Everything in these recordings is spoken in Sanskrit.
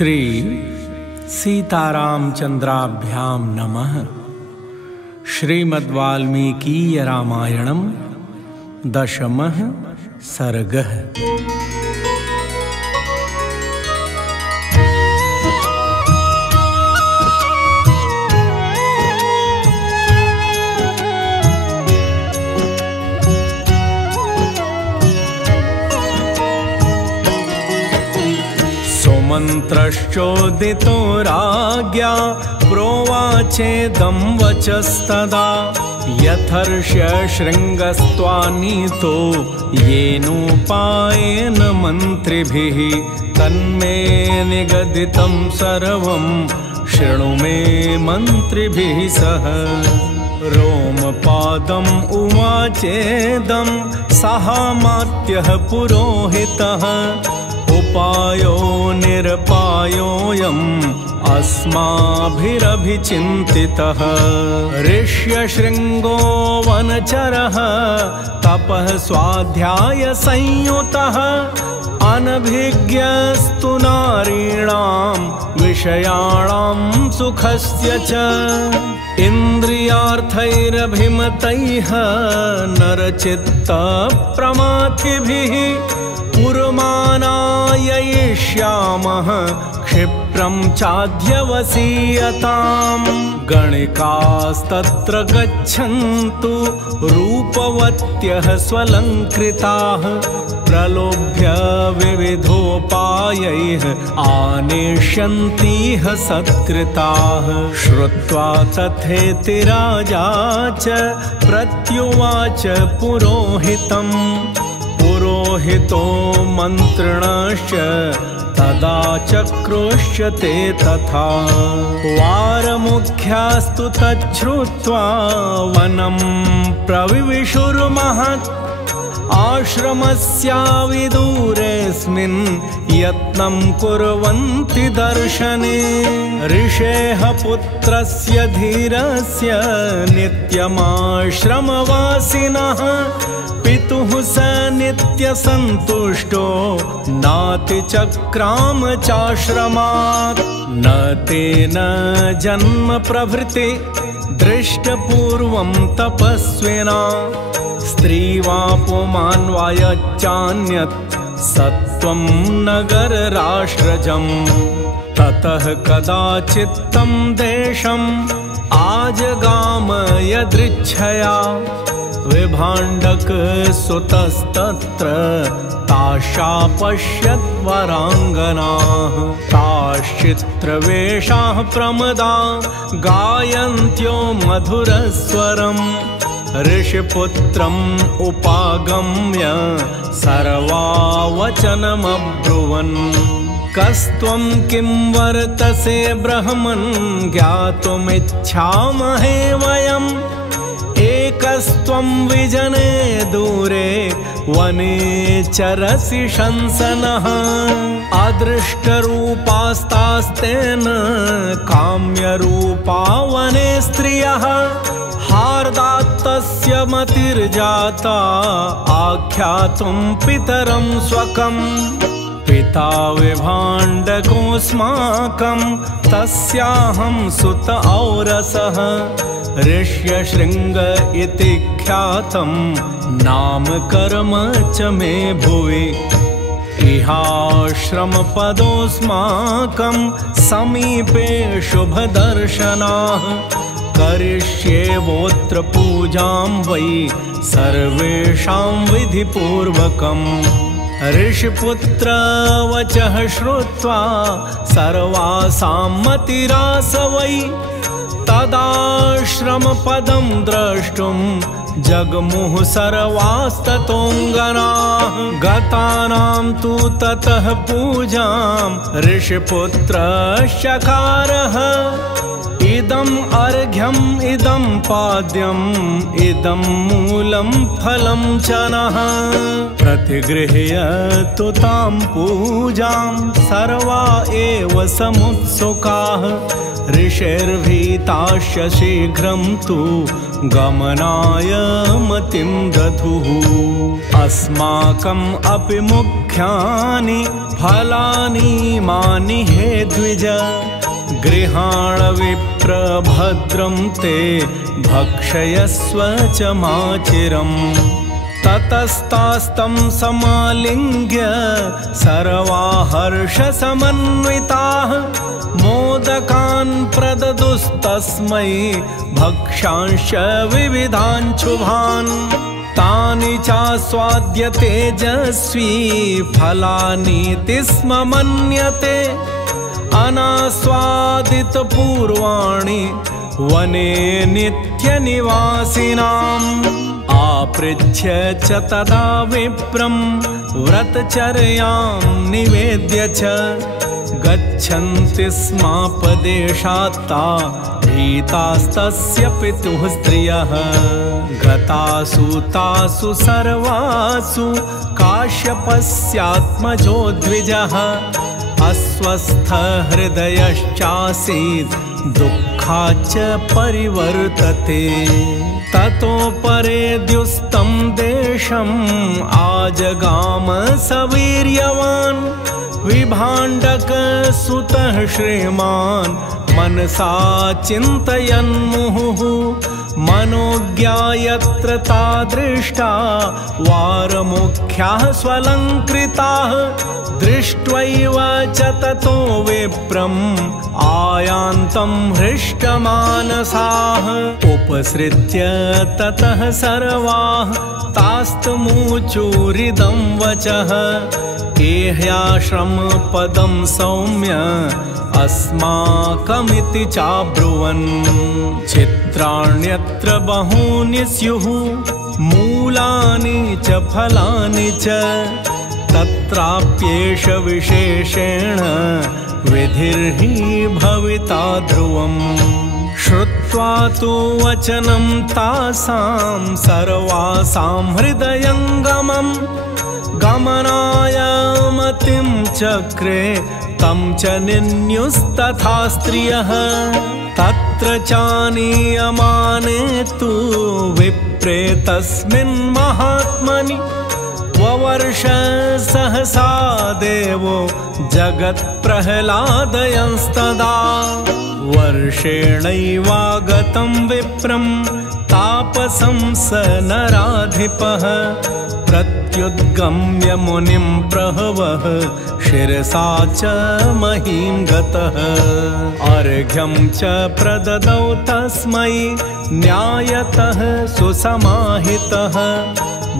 श्री सीतारामचंद्राभ्यां नमः। श्रीमद्वाल्मीकीय रामायणं दशमः सर्गः। मंत्रश्चोदितो राज्ञा प्रोवाचेदं वचस्तदा यथर्ष्य शृङ्गस्त्वानीतो येनोपायेन मन्त्रिभिः तन्मे निगदितं सर्वं शृणु मे मन्त्रिभिः सह। रोमपादम् उवाचेदं सहामात्यः पुरोहितः उपायो निरपायोऽयम् अस्माभिरभिचिन्तितः। ऋष्यशृङ्गो वनचरः तपः स्वाध्याय संयुतः अनभिज्ञस्तु नारीणां विषयाणां सुखस्य च इन्द्रियार्थैरभिमतैः नरचित्तप्रमाथिभिः पुरमानाययिष्यामः क्षिप्रं चाध्यवसीयताम्। गणिकास्तत्र गच्छन्तु रूपवत्यः स्वलङ्कृताः प्रलोभ्य विविधोपायैः आनेष्यन्तीह सत्कृताः। श्रुत्वा तथेति राजा च प्रत्युवाच पुरोहितम्। पुरोहितो मन्त्रिणश्च तदा चक्रुश्च ते तथा। वारमुख्यास्तु तच्छ्रुत्वा वनं प्रविविशुर्महत् आश्रमस्याविदूरेऽस्मिन् यत्नं कुर्वन्ति दर्शने। ऋषेः पुत्रस्य धीरस्य नित्यमाश्रमवासिनः पितुः स नित्यसन्तुष्टो नातिचक्राम चाश्रमात्। न तेन जन्म प्रभृति दृष्टपूर्वं तपस्विना स्त्रीवापुमान् वा यच्चान्यत् सत्त्वं नगरराष्ट्रजम्। ततः कदाचित्तं देशम् आजगाम यदृच्छया विभाण्डक सुतस्तत्र ताशापश्यत् वराङ्गनाः। ताश्चित्रवेषाः प्रमदा गायन्त्यो मधुरस्वरम् ऋषिपुत्रम् उपागम्य सर्वावचनमब्रुवन्। कस्त्वं किं वर्तसे ब्रह्मन् ज्ञातुमिच्छामहे वयम्। एकस्त्वं विजने दूरे वने चरसि शंसनः। अदृष्टरूपास्तास्तेन काम्यरूपा वने स्त्रियः। हार्दात्तस्य मतिर्जाता आख्यातुं पितरं स्वकम्। पिता विभाण्डकोऽस्माकं तस्याहं सुत औरसः। ऋष्यशृङ्ग इति ख्यातं नाम कर्म च मे भुवि। इहाश्रमपदोऽस्माकं समीपे शुभदर्शनाः। करिष्येवोऽत्र पूजां वै सर्वेषां विधिपूर्वकम्। ऋषिपुत्र वचः श्रुत्वा सर्वासां मतिरास वै। तदाश्रमपदं द्रष्टुं जगमुः सर्वास्ततोऽङ्गनाः। गतानां तु ततः पूजां ऋषिपुत्रश्चकारः। इदम् अर्घ्यम् इदं पाद्यम् इदं मूलं फलं च नः। प्रतिगृह्य तु तां पूजां सर्वा एव समुत्सुकाः। ऋषिर्भीताश्च शीघ्रं तु गमनाय मतिं दधुः। अस्माकम् अपि मुख्यानि फलानि मानि हे द्विज। गृहाण विप्रभद्रं ते भक्षयस्व च माचिरम्। ततस्तास्तं समालिङ्ग्य सर्वा हर्षसमन्विताः मोदकान् प्रददुस्तस्मै भक्ष्यांश्च विविधान् शुभान्। तानि चास्वाद्य तेजस्वी फलानीति स्म मन्यते अनास्वादितपूर्वाणि वने नित्यनिवासिनाम्। आपृच्छ्य च तदा विप्रं व्रतचर्यां निवेद्य च गच्छन्ति स्मापदेशात्ता भीतास्तस्य पितुः स्त्रियः। गतासु तासु सर्वासु काश्यपस्यात्मजो द्विजः अस्वस्थहृदयश्चासीत् दुःखाच्च परिवर्तते। ततोपरेद्युस्तं देशम् आजगाम सवीर्यवान् विभाण्डकसुतः श्रीमान् मनसा चिन्तयन्मुहुः। मनोज्ञा यत्र ता दृष्टा वारमुख्याः स्वलङ्कृताः दृष्ट्वैव च ततो विप्रम् आयान्तं हृष्टमानसाः। उपसृत्य ततः सर्वाः तास्तमूचूरिदं वचः एह्याश्रमपदं सौम्य अस्माकमिति चाब्रुवन्। चित्राण्यत्र बहूनि स्युः मूलानि च फलानि च तत्राप्येष विशेषेण विधिर्हि भविता ध्रुवम्। श्रुत्वा तु वचनं तासां सर्वासां हृदयङ्गमम् गमनाय मतिं चक्रे तं च निन्युस्तथा स्त्रियः। तत्र चानीयमाने तु विप्रे तस्मिन् महात्मनि ववर्ष सहसा देवो जगत्प्रह्लादयंस्तदा। वर्षेणैवागतं विप्रं तापसं स नराधिपः प्रत्युद्गम्य मुनिं प्रहवः शिरसा च महीं गतः। अर्घ्यं च प्रददौ तस्मै न्यायतः सुसमाहितः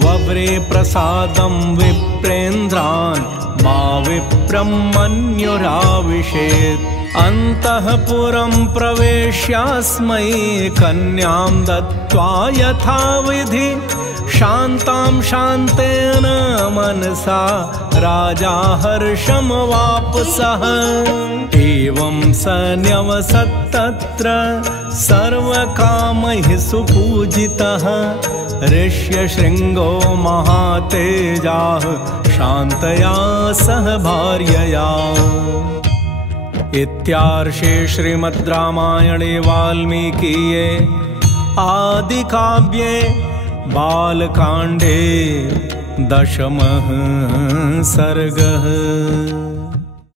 वव्रे प्रसादं विप्रेन्द्रान् मा विप्रं मन्युराविशेत्। अन्तःपुरं प्रवेश्यास्मै कन्यां दत्त्वा यथाविधि शान्तां शान्तेन मनसा राजा हर्षमवाप्सः। एवं स न्यवसत्तत्र सर्वकामैः सुपूजितः ऋष्यशृङ्गो महातेजाः शान्तया सह भार्यया। इत्यार्षे श्रीमद् रामायणे वाल्मीकीये आदिकाव्ये बालकाण्डे 10मः सर्गः।